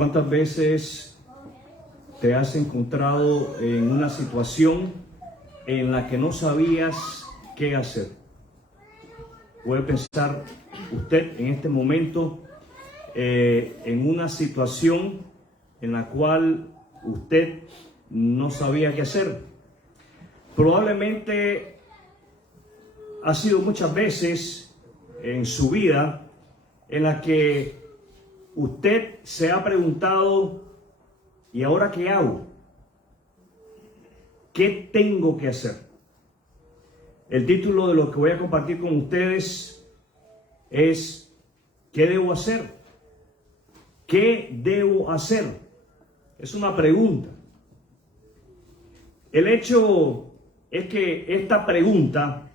¿Cuántas veces te has encontrado en una situación en la que no sabías qué hacer? Puede pensar usted en este momento en una situación en la cual usted no sabía qué hacer. Probablemente ha sido muchas veces en su vida en la que usted se ha preguntado: ¿y ahora qué hago? ¿Qué tengo que hacer? El título de lo que voy a compartir con ustedes es: ¿qué debo hacer? ¿Qué debo hacer? Es una pregunta. El hecho es que esta pregunta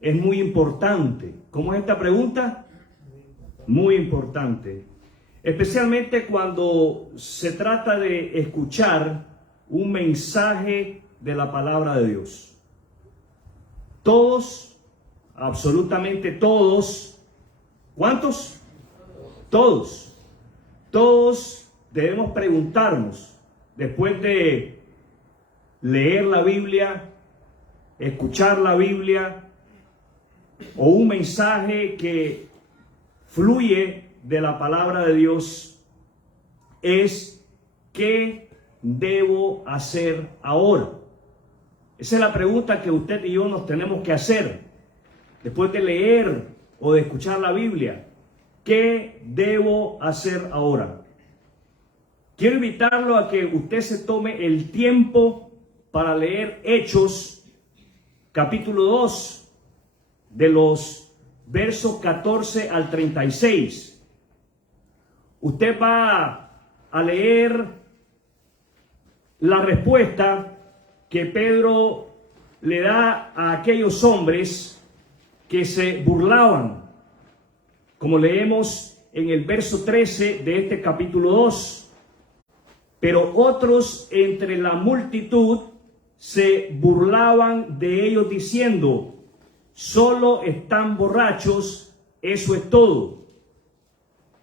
es muy importante. ¿Cómo es esta pregunta? Muy importante. Especialmente cuando se trata de escuchar un mensaje de la palabra de Dios. Todos, absolutamente todos, ¿cuántos? Todos. Todos debemos preguntarnos, después de leer la Biblia, escuchar la Biblia, o un mensaje que fluye de la palabra de Dios, es: ¿qué debo hacer ahora? Esa es la pregunta que usted y yo nos tenemos que hacer después de leer o de escuchar la Biblia. ¿Qué debo hacer ahora? Quiero invitarlo a que usted se tome el tiempo para leer Hechos, capítulo 2, de los versos 14 al 36. Usted va a leer la respuesta que Pedro le da a aquellos hombres que se burlaban, como leemos en el verso 13 de este capítulo 2. Pero otros entre la multitud se burlaban de ellos diciendo: solo están borrachos, eso es todo.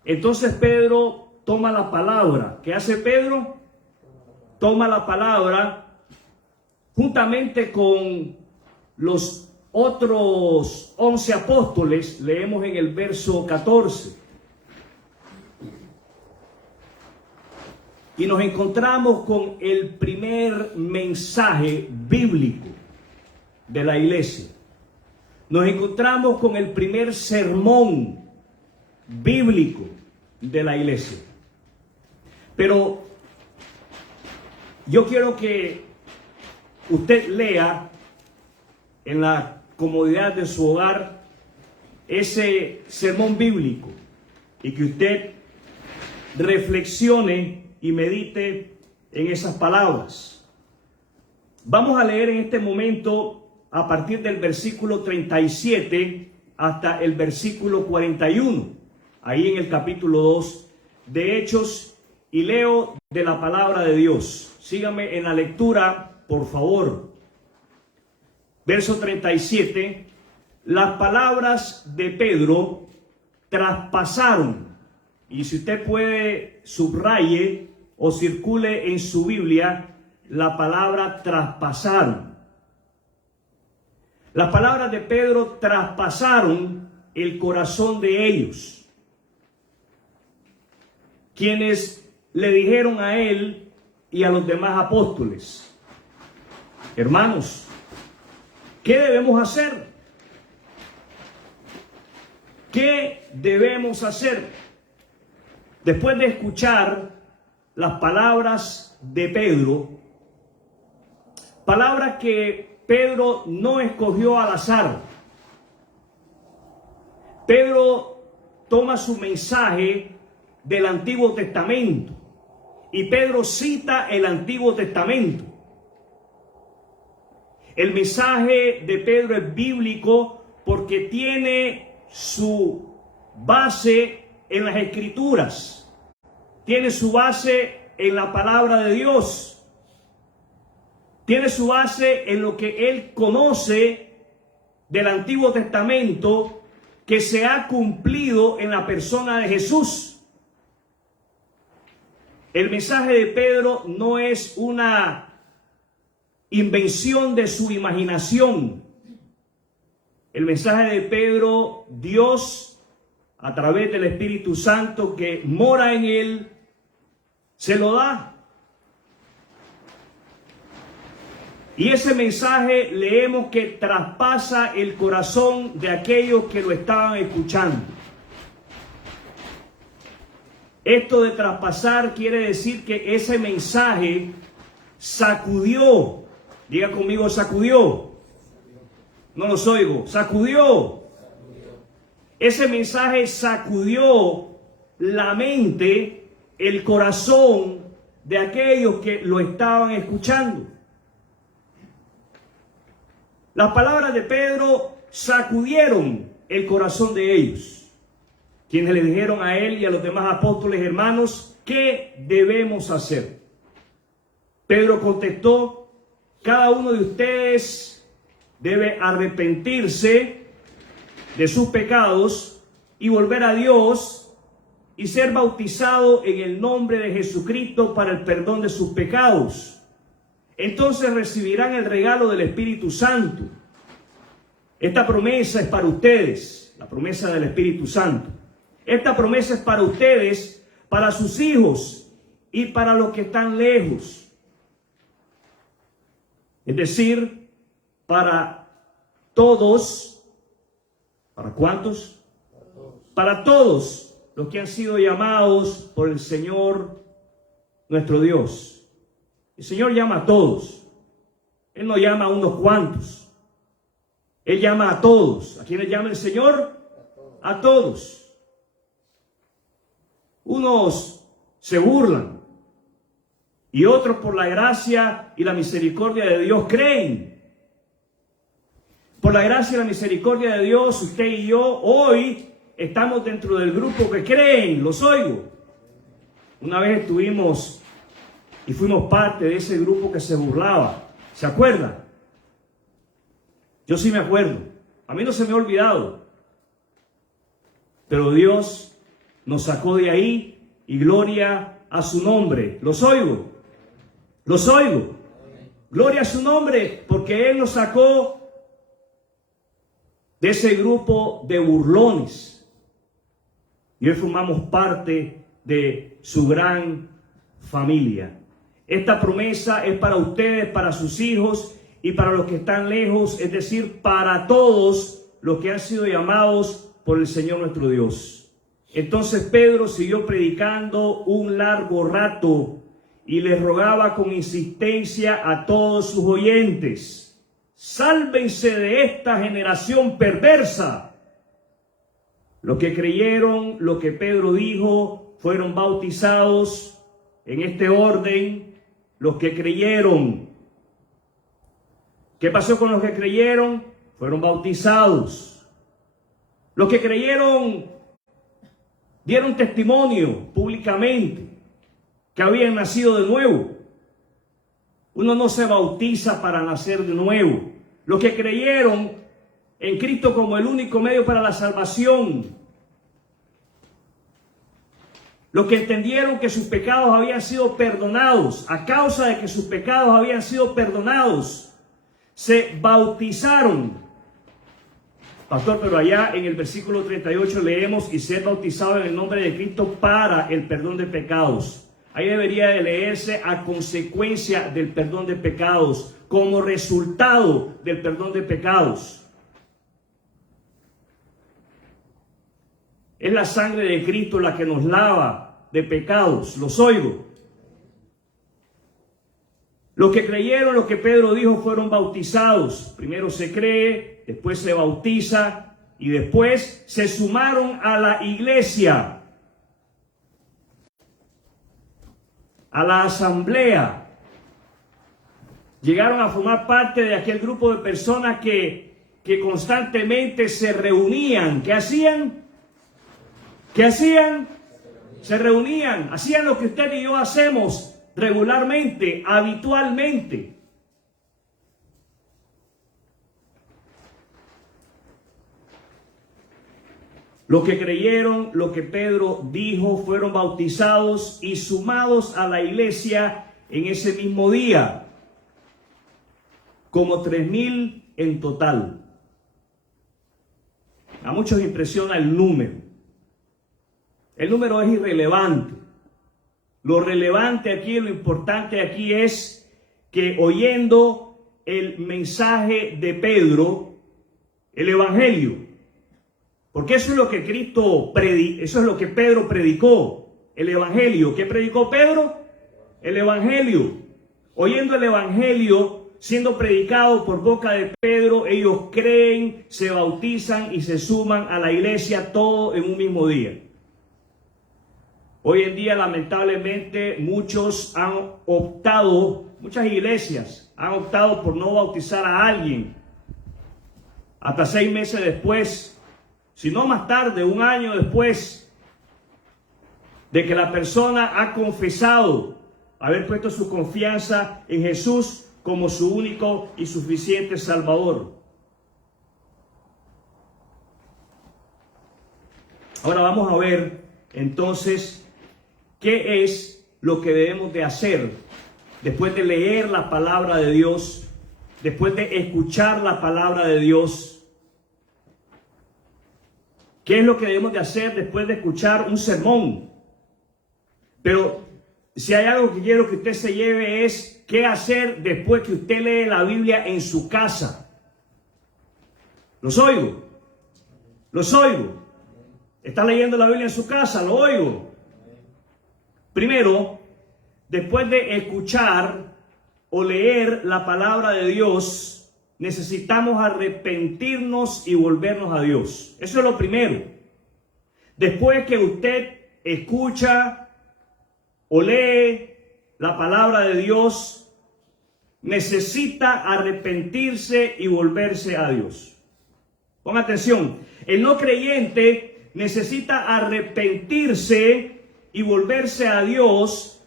Entonces Pedro toma la palabra. ¿Qué hace Pedro? Toma la palabra juntamente con los otros 11 apóstoles. Leemos en el verso 14. Y nos encontramos con el primer mensaje bíblico de la iglesia. Nos encontramos con el primer sermón bíblico de la iglesia. Pero yo quiero que usted lea en la comodidad de su hogar ese sermón bíblico y que usted reflexione y medite en esas palabras. Vamos a leer en este momento a partir del versículo 37 hasta el versículo 41, ahí en el capítulo 2 de Hechos, y leo de la palabra de Dios. Sígame en la lectura, por favor. Verso 37. Las palabras de Pedro traspasaron, y si usted puede, subraye o circule en su Biblia la palabra traspasaron. Las palabras de Pedro traspasaron el corazón de ellos, quienes le dijeron a él y a los demás apóstoles: hermanos, ¿qué debemos hacer? ¿Qué debemos hacer? Después de escuchar las palabras de Pedro, palabras que Pedro no escogió al azar. Pedro toma su mensaje del Antiguo Testamento y Pedro cita el Antiguo Testamento. El mensaje de Pedro es bíblico porque tiene su base en las Escrituras, tiene su base en la palabra de Dios, tiene su base en lo que él conoce del Antiguo Testamento, que se ha cumplido en la persona de Jesús. El mensaje de Pedro no es una invención de su imaginación. El mensaje de Pedro, Dios, a través del Espíritu Santo que mora en él, se lo da. Y ese mensaje leemos que traspasa el corazón de aquellos que lo estaban escuchando. Esto de traspasar quiere decir que ese mensaje sacudió. Diga conmigo, sacudió. No los oigo. Sacudió. Ese mensaje sacudió la mente, el corazón de aquellos que lo estaban escuchando. Las palabras de Pedro sacudieron el corazón de ellos, quienes le dijeron a él y a los demás apóstoles, hermanos, ¿qué debemos hacer? Pedro contestó, cada uno de ustedes debe arrepentirse de sus pecados y volver a Dios y ser bautizado en el nombre de Jesucristo para el perdón de sus pecados. Entonces recibirán el regalo del Espíritu Santo. Esta promesa es para ustedes, la promesa del Espíritu Santo. Esta promesa es para ustedes, para sus hijos y para los que están lejos. Es decir, para todos. ¿Para cuántos? Para todos los que han sido llamados por el Señor nuestro Dios. El Señor llama a todos. Él no llama a unos cuantos. Él llama a todos. ¿A quiénes llama el Señor? A todos. Unos se burlan y otros por la gracia y la misericordia de Dios creen. Por la gracia y la misericordia de Dios, usted y yo hoy estamos dentro del grupo que creen. Los oigo. Una vez estuvimos y fuimos parte de ese grupo que se burlaba. ¿Se acuerdan? Yo sí me acuerdo. A mí no se me ha olvidado. Pero Dios nos sacó de ahí y gloria a su nombre. ¿Los oigo? ¿Los oigo? Gloria a su nombre, porque Él nos sacó de ese grupo de burlones. Y hoy formamos parte de su gran familia. Esta promesa es para ustedes, para sus hijos y para los que están lejos, es decir, para todos los que han sido llamados por el Señor nuestro Dios. Entonces Pedro siguió predicando un largo rato y les rogaba con insistencia a todos sus oyentes: sálvense de esta generación perversa. Los que creyeron lo que Pedro dijo fueron bautizados en este orden. Los que creyeron. ¿Qué pasó con los que creyeron? Fueron bautizados. Los que creyeron dieron testimonio públicamente que habían nacido de nuevo. Uno no se bautiza para nacer de nuevo. Los que creyeron en Cristo como el único medio para la salvación. Los que entendieron que sus pecados habían sido perdonados, a causa de que sus pecados habían sido perdonados, se bautizaron. Pastor, pero allá en el versículo 38 leemos: y ser bautizado en el nombre de Cristo para el perdón de pecados. Ahí debería de leerse: a consecuencia del perdón de pecados, como resultado del perdón de pecados. Es la sangre de Cristo la que nos lava de pecados. Los oigo. Los que creyeron lo que Pedro dijo fueron bautizados. Primero se cree, después se bautiza y después se sumaron a la iglesia, a la asamblea. Llegaron a formar parte de aquel grupo de personas que constantemente se reunían. ¿Qué hacían? ¿Qué hacían? Se reunían, hacían lo que usted y yo hacemos regularmente, habitualmente. Los que creyeron lo que Pedro dijo fueron bautizados y sumados a la iglesia en ese mismo día, como 3,000 en total. A muchos impresiona el número. El número es irrelevante. Lo relevante aquí, lo importante aquí es que oyendo el mensaje de Pedro, el evangelio, porque eso es lo que eso es lo que Pedro predicó, el evangelio. ¿Qué predicó Pedro? El evangelio. Oyendo el evangelio siendo predicado por boca de Pedro, ellos creen, se bautizan y se suman a la iglesia, todo en un mismo día. Hoy en día, lamentablemente, muchas iglesias han optado por no bautizar a alguien hasta 6 meses después, si no más tarde, 1 año después de que la persona ha confesado haber puesto su confianza en Jesús como su único y suficiente Salvador. Ahora vamos a ver entonces qué es lo que debemos de hacer después de leer la palabra de Dios, después de escuchar la palabra de Dios. ¿Qué es lo que debemos de hacer después de escuchar un sermón? Pero si hay algo que quiero que usted se lleve es qué hacer después que usted lee la Biblia en su casa. Los oigo. Los oigo. ¿Está leyendo la Biblia en su casa? Lo oigo. Primero, después de escuchar o leer la palabra de Dios, necesitamos arrepentirnos y volvernos a Dios. Eso es lo primero. Después que usted escucha o lee la palabra de Dios, necesita arrepentirse y volverse a Dios. Ponga atención, el no creyente necesita arrepentirse y volverse a Dios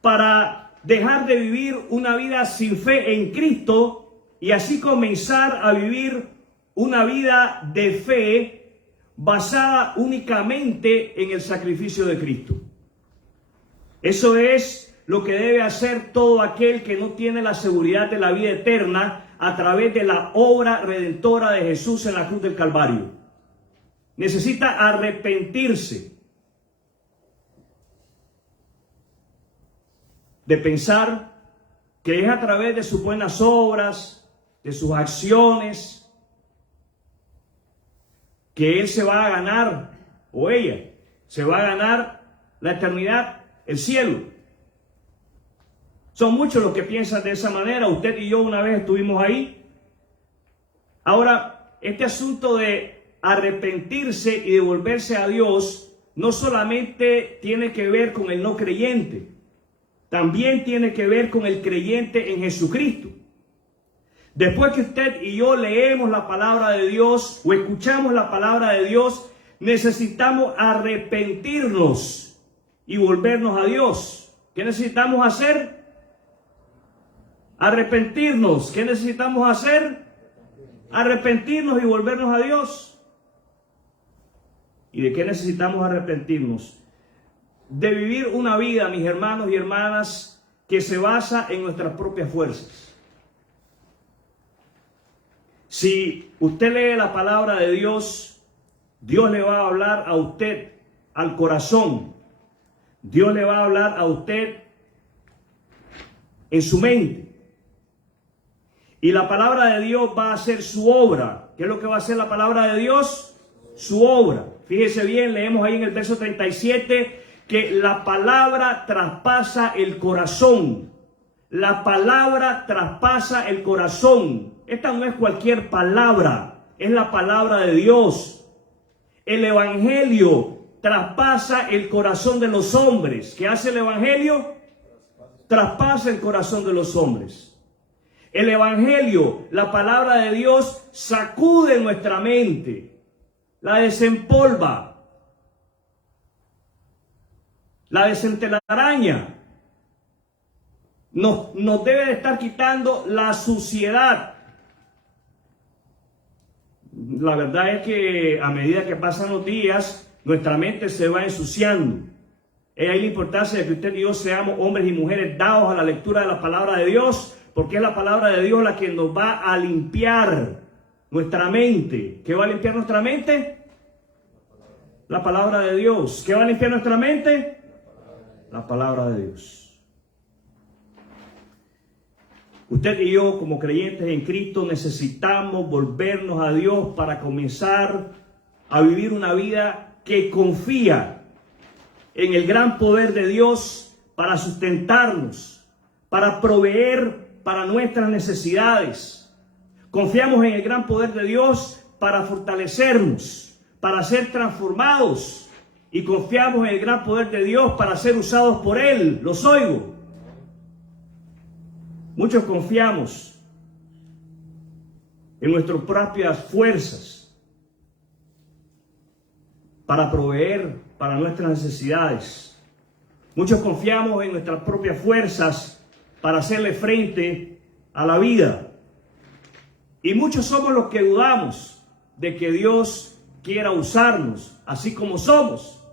para dejar de vivir una vida sin fe en Cristo y así comenzar a vivir una vida de fe basada únicamente en el sacrificio de Cristo. Eso es lo que debe hacer todo aquel que no tiene la seguridad de la vida eterna a través de la obra redentora de Jesús en la cruz del Calvario. Necesita arrepentirse de pensar que es a través de sus buenas obras, de sus acciones, que él se va a ganar, o ella se va a ganar la eternidad, el cielo. Son muchos los que piensan de esa manera. Usted y yo una vez estuvimos ahí. Ahora, este asunto de arrepentirse y de volverse a Dios no solamente tiene que ver con el no creyente, también tiene que ver con el creyente en Jesucristo. Después que usted y yo leemos la palabra de Dios o escuchamos la palabra de Dios, necesitamos arrepentirnos y volvernos a Dios. ¿Qué necesitamos hacer? Arrepentirnos. ¿Qué necesitamos hacer? Arrepentirnos y volvernos a Dios. ¿Y de qué necesitamos arrepentirnos? De vivir una vida, mis hermanos y hermanas, que se basa en nuestras propias fuerzas. Si usted lee la palabra de Dios, Dios le va a hablar a usted al corazón. Dios le va a hablar a usted en su mente. Y la palabra de Dios va a hacer su obra. ¿Qué es lo que va a hacer la palabra de Dios? Su obra. Fíjese bien, leemos ahí en el verso 37 que la palabra traspasa el corazón. La palabra traspasa el corazón. Esta no es cualquier palabra, es la palabra de Dios. El evangelio traspasa el corazón de los hombres. ¿Qué hace el evangelio? Traspasa el corazón de los hombres. El evangelio, la palabra de Dios, sacude nuestra mente, la desempolva, la desentelaraña. Nos debe de estar quitando la suciedad la verdad es que a medida que pasan los días, nuestra mente se va ensuciando. Es ahí la importancia de que usted y yo seamos hombres y mujeres dados a la lectura de la palabra de Dios, porque es la palabra de Dios la que nos va a limpiar nuestra mente. ¿Qué va a limpiar nuestra mente? La palabra de Dios. ¿Qué va a limpiar nuestra mente? La palabra de Dios. Usted y yo, como creyentes en Cristo, necesitamos volvernos a Dios para comenzar a vivir una vida que confía en el gran poder de Dios para sustentarnos, para proveer para nuestras necesidades. Confiamos en el gran poder de Dios para fortalecernos, para ser transformados, y confiamos en el gran poder de Dios para ser usados por Él. Los oigo. Muchos confiamos en nuestras propias fuerzas para proveer para nuestras necesidades. Muchos confiamos en nuestras propias fuerzas para hacerle frente a la vida. Y muchos somos los que dudamos de que Dios quiera usarnos así como somos.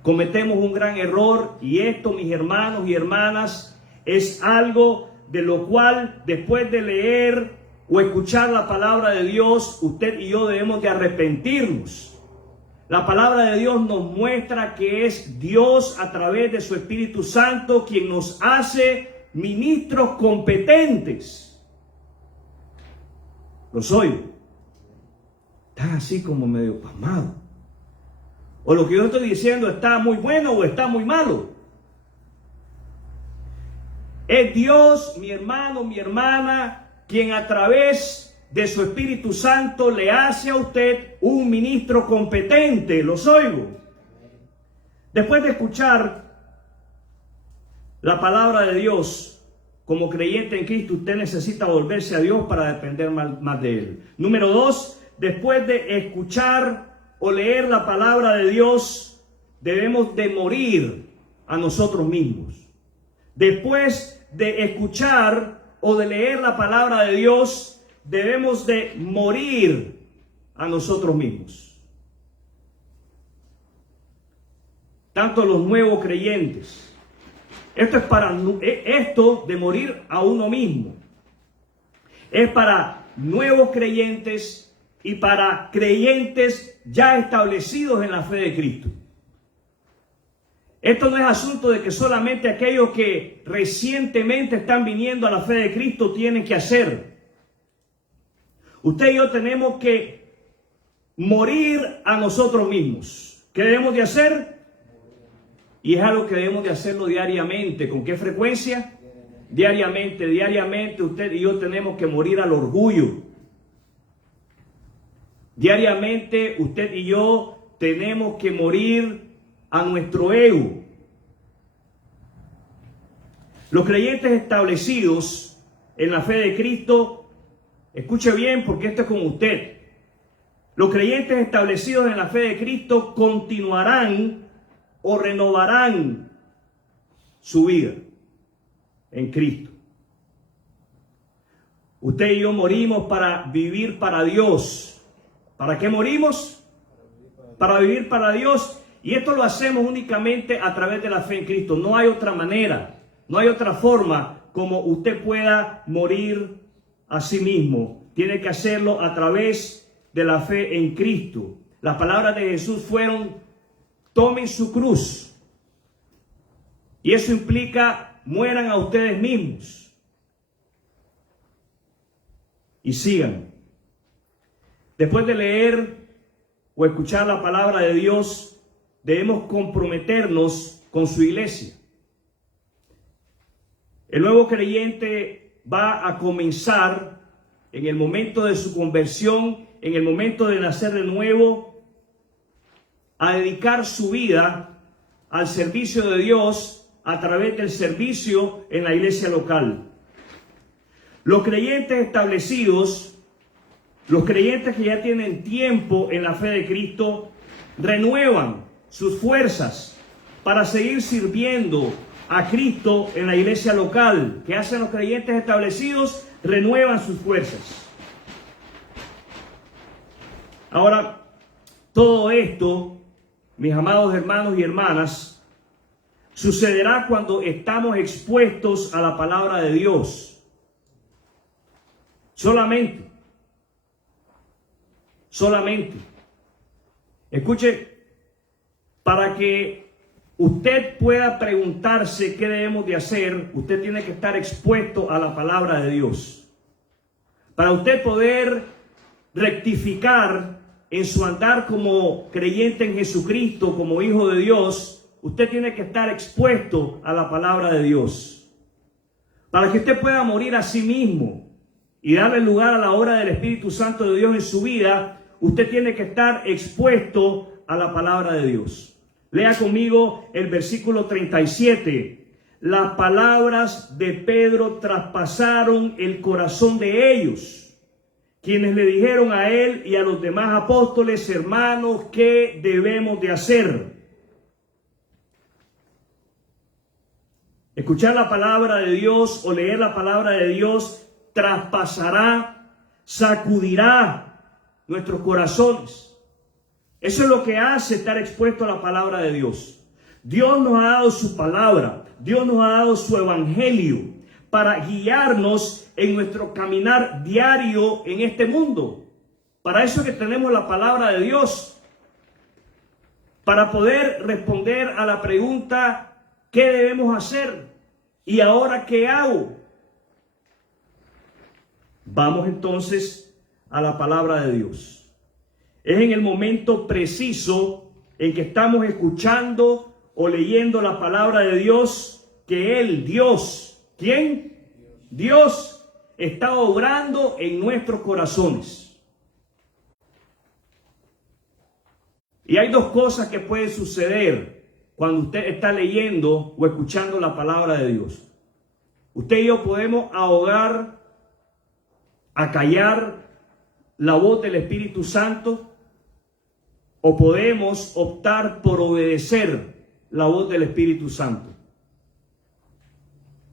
Cometemos un gran error, y esto, mis hermanos y hermanas, es algo de lo cual, después de leer o escuchar la palabra de Dios, usted y yo debemos de arrepentirnos. La palabra de Dios nos muestra que es Dios, a través de su Espíritu Santo, quien nos hace ministros competentes. Los oigo. Están así como medio pasmados. O lo que yo estoy diciendo está muy bueno o está muy malo. Es Dios, mi hermano, mi hermana, quien a través de su Espíritu Santo le hace a usted un ministro competente. Los oigo. Después de escuchar la palabra de Dios, como creyente en Cristo, usted necesita volverse a Dios para depender más de Él. Número 2, después de escuchar o leer la palabra de Dios, debemos de morir a nosotros mismos. Después de escuchar o de leer la palabra de Dios, debemos de morir a nosotros mismos. Tanto los nuevos creyentes. Esto de morir a uno mismo es para nuevos creyentes y para creyentes ya establecidos en la fe de Cristo. Esto no es asunto de que solamente aquellos que recientemente están viniendo a la fe de Cristo tienen que hacer. Usted y yo tenemos que morir a nosotros mismos. ¿Qué debemos de hacer? Y es algo que debemos de hacerlo diariamente. ¿Con qué frecuencia? Diariamente. Diariamente usted y yo tenemos que morir al orgullo. Diariamente usted y yo tenemos que morir a nuestro ego. Los creyentes establecidos en la fe de Cristo, escuche bien porque esto es con usted. Los creyentes establecidos en la fe de Cristo continuarán o renovarán su vida en Cristo. Usted y yo morimos para vivir para Dios. ¿Para qué morimos? Para vivir para Dios. Y esto lo hacemos únicamente a través de la fe en Cristo. No hay otra manera, no hay otra forma como usted pueda morir a sí mismo. Tiene que hacerlo a través de la fe en Cristo. Las palabras de Jesús fueron: tomen su cruz. Y eso implica: mueran a ustedes mismos y sigan. Después de leer o escuchar la palabra de Dios, debemos comprometernos con su iglesia. El nuevo creyente va a comenzar en el momento de su conversión, en el momento de nacer de nuevo, a dedicar su vida al servicio de Dios a través del servicio en la iglesia local. Los creyentes establecidos, los creyentes que ya tienen tiempo en la fe de Cristo, renuevan sus fuerzas para seguir sirviendo a Cristo en la iglesia local. ¿Qué hacen los creyentes establecidos? Renuevan sus fuerzas. Ahora, todo esto, mis amados hermanos y hermanas, sucederá cuando estamos expuestos a la palabra de Dios. Solamente. Escuche, para que usted pueda preguntarse qué debemos de hacer, usted tiene que estar expuesto a la palabra de Dios. Para usted poder rectificar en su andar como creyente en Jesucristo, como hijo de Dios, usted tiene que estar expuesto a la palabra de Dios. Para que usted pueda morir a sí mismo y darle lugar a la obra del Espíritu Santo de Dios en su vida, usted tiene que estar expuesto a la palabra de Dios. Lea conmigo el versículo 37. Las palabras de Pedro traspasaron el corazón de ellos, quienes le dijeron a él y a los demás apóstoles: hermanos, ¿qué debemos de hacer? Escuchar la palabra de Dios o leer la palabra de Dios traspasará, sacudirá nuestros corazones. Eso es lo que hace estar expuesto a la palabra de Dios. Dios nos ha dado su palabra, Dios nos ha dado su evangelio para guiarnos en nuestro caminar diario en este mundo. Para eso es que tenemos la palabra de Dios, para poder responder a la pregunta: ¿qué debemos hacer? ¿Y ahora qué hago? Vamos entonces a la palabra de Dios. Es en el momento preciso en que estamos escuchando o leyendo la palabra de Dios que Él, Dios, ¿quién? Dios está obrando en nuestros corazones. Y hay dos cosas que pueden suceder cuando usted está leyendo o escuchando la palabra de Dios. Usted y yo podemos ahogar, acallar la voz del Espíritu Santo, o podemos optar por obedecer la voz del Espíritu Santo.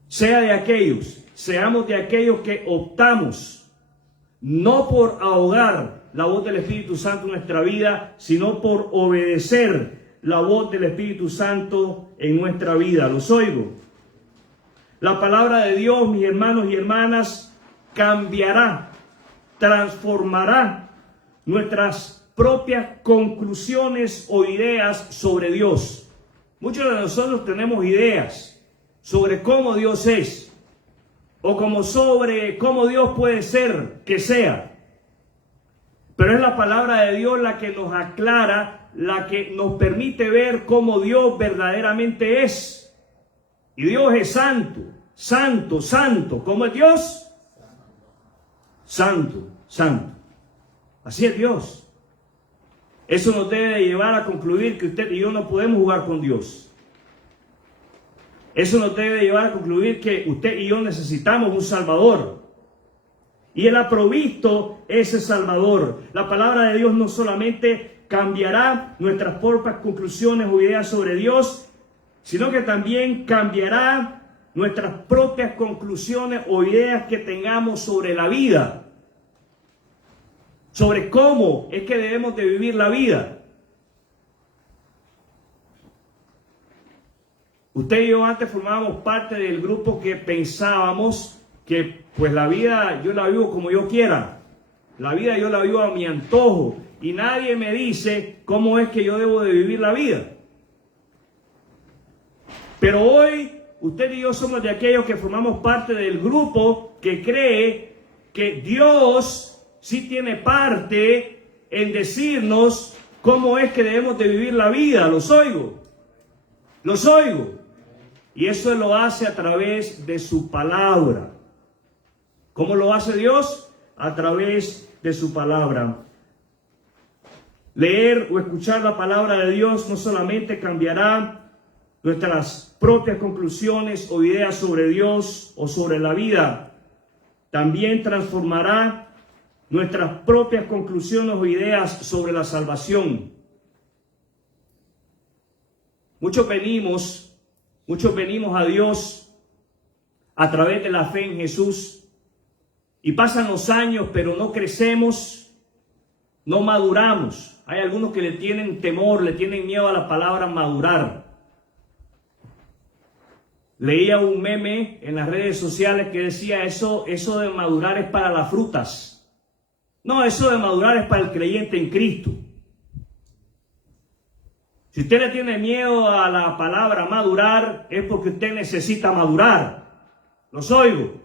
Seamos de aquellos que optamos no por ahogar la voz del Espíritu Santo en nuestra vida, sino por obedecer la voz del Espíritu Santo en nuestra vida. ¿Los oigo? La palabra de Dios, mis hermanos y hermanas, cambiará, transformará nuestras propias conclusiones o ideas sobre Dios. Muchos de nosotros tenemos ideas sobre cómo Dios es, o como sobre cómo Dios puede ser que sea. Pero es la palabra de Dios la que nos aclara, la que nos permite ver cómo Dios verdaderamente es. Y Dios es santo, santo, santo. ¿Cómo es Dios? Santo, santo. Así es Dios. Eso nos debe llevar a concluir que usted y yo no podemos jugar con Dios. Eso nos debe llevar a concluir que usted y yo necesitamos un Salvador. Y Él ha provisto ese Salvador. La palabra de Dios no solamente cambiará nuestras propias conclusiones o ideas sobre Dios, sino que también cambiará nuestras propias conclusiones o ideas que tengamos sobre la vida. Sobre cómo es que debemos de vivir la vida. Usted y yo antes formábamos parte del grupo que pensábamos que pues la vida yo la vivo como yo quiera. La vida yo la vivo a mi antojo. Y nadie me dice cómo es que yo debo de vivir la vida. Pero hoy usted y yo somos de aquellos que formamos parte del grupo que cree que Dios sí tiene parte en decirnos cómo es que debemos de vivir la vida. Los oigo. Los oigo. Y eso lo hace a través de su palabra. ¿Cómo lo hace Dios? A través de su palabra. Leer o escuchar la palabra de Dios no solamente cambiará nuestras propias conclusiones o ideas sobre Dios o sobre la vida, también transformará nuestras propias conclusiones o ideas sobre la salvación. Muchos venimos a Dios a través de la fe en Jesús y pasan los años pero no crecemos, No maduramos. Hay algunos que le tienen temor, le tienen miedo a la palabra madurar. Leía un meme en las redes sociales que decía eso de madurar es para las frutas. No, eso de madurar es para el creyente en Cristo. Si usted le tiene miedo a la palabra madurar, es porque usted necesita madurar. Los oigo.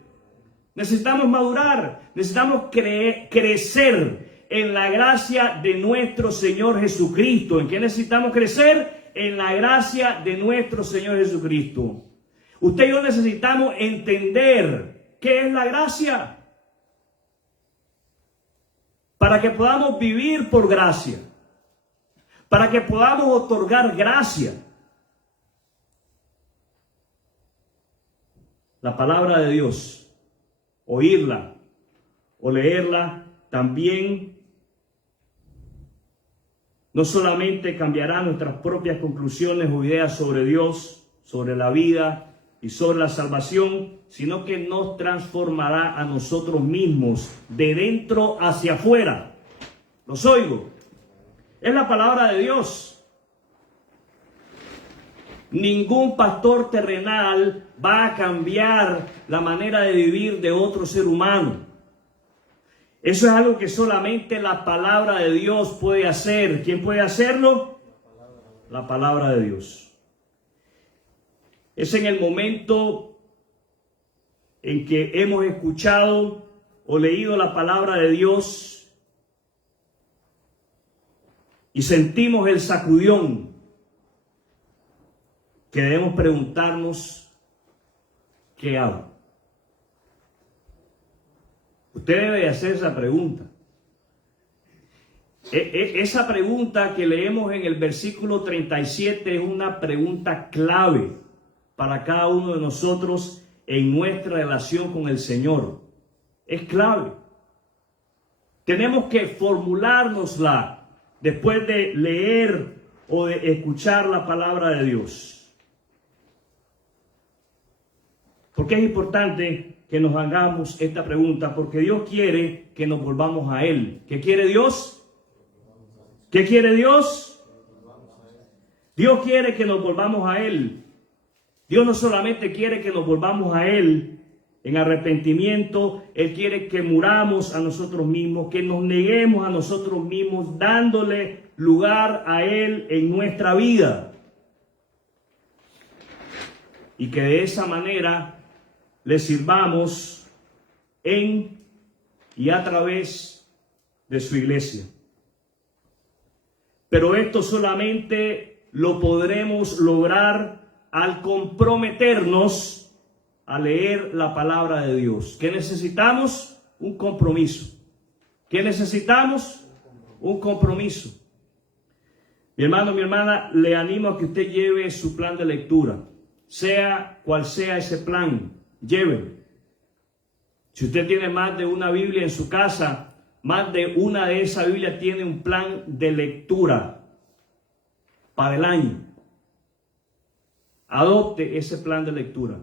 Necesitamos madurar, necesitamos crecer en la gracia de nuestro Señor Jesucristo. ¿En qué necesitamos crecer? En la gracia de nuestro Señor Jesucristo. Usted y yo necesitamos entender qué es la gracia para que podamos vivir por gracia, para que podamos otorgar gracia. La palabra de Dios, oírla o leerla, también no solamente cambiará nuestras propias conclusiones o ideas sobre Dios, sobre la vida y sobre la salvación, sino que nos transformará a nosotros mismos de dentro hacia afuera. Los oigo. Es la palabra de Dios. Ningún pastor terrenal va a cambiar la manera de vivir de otro ser humano. Eso es algo que solamente la palabra de Dios puede hacer. ¿Quién puede hacerlo? La palabra de Dios. Es en el momento en que hemos escuchado o leído la palabra de Dios y sentimos el sacudión que debemos preguntarnos, ¿qué hago? Usted debe hacer esa pregunta. Esa pregunta que leemos en el versículo 37 es una pregunta clave para cada uno de nosotros en nuestra relación con el Señor. Es clave. Tenemos que formulárnosla después de leer o de escuchar la palabra de Dios. ¿Por qué es importante que nos hagamos esta pregunta? Porque Dios quiere que nos volvamos a Él. ¿Qué quiere Dios? ¿Qué quiere Dios? Dios quiere que nos volvamos a Él. Dios no solamente quiere que nos volvamos a Él en arrepentimiento, Él quiere que muramos a nosotros mismos, que nos neguemos a nosotros mismos, dándole lugar a Él en nuestra vida. Y que de esa manera le sirvamos en y a través de su iglesia. Pero esto solamente lo podremos lograr al comprometernos a leer la palabra de Dios. ¿Qué necesitamos? Un compromiso. ¿Qué necesitamos? Un compromiso. Mi hermano, mi hermana, le animo a que usted lleve su plan de lectura. Sea cual sea ese plan, llévelo. Si usted tiene más de una Biblia en su casa, más de una de esas Biblias tiene un plan de lectura para el año. Adopte ese plan de lectura.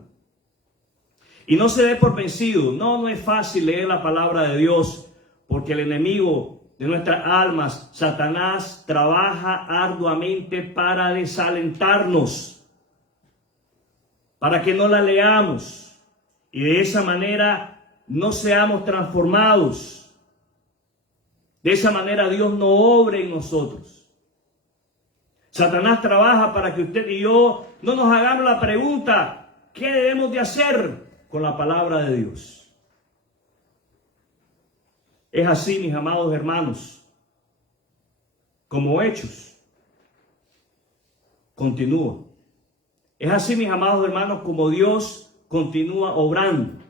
Y no se dé por vencido. No es fácil leer la palabra de Dios, porque el enemigo de nuestras almas, Satanás, trabaja arduamente para desalentarnos, para que no la leamos y de esa manera no seamos transformados. De esa manera Dios no obre en nosotros. Satanás trabaja para que usted y yo no nos hagamos la pregunta, ¿qué debemos de hacer con la palabra de Dios? Es así, mis amados hermanos, como Hechos continúa. Es así, mis amados hermanos, como Dios continúa obrando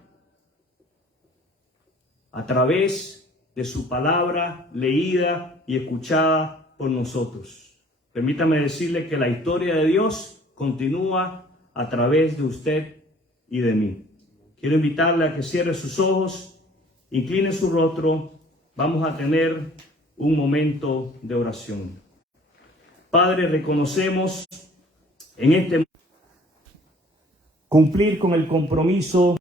a través de su palabra leída y escuchada por nosotros. Permítame decirle que la historia de Dios continúa a través de usted y de mí. Quiero invitarle a que cierre sus ojos, incline su rostro. Vamos a tener un momento de oración. Padre, reconocemos en este momento cumplir con el compromiso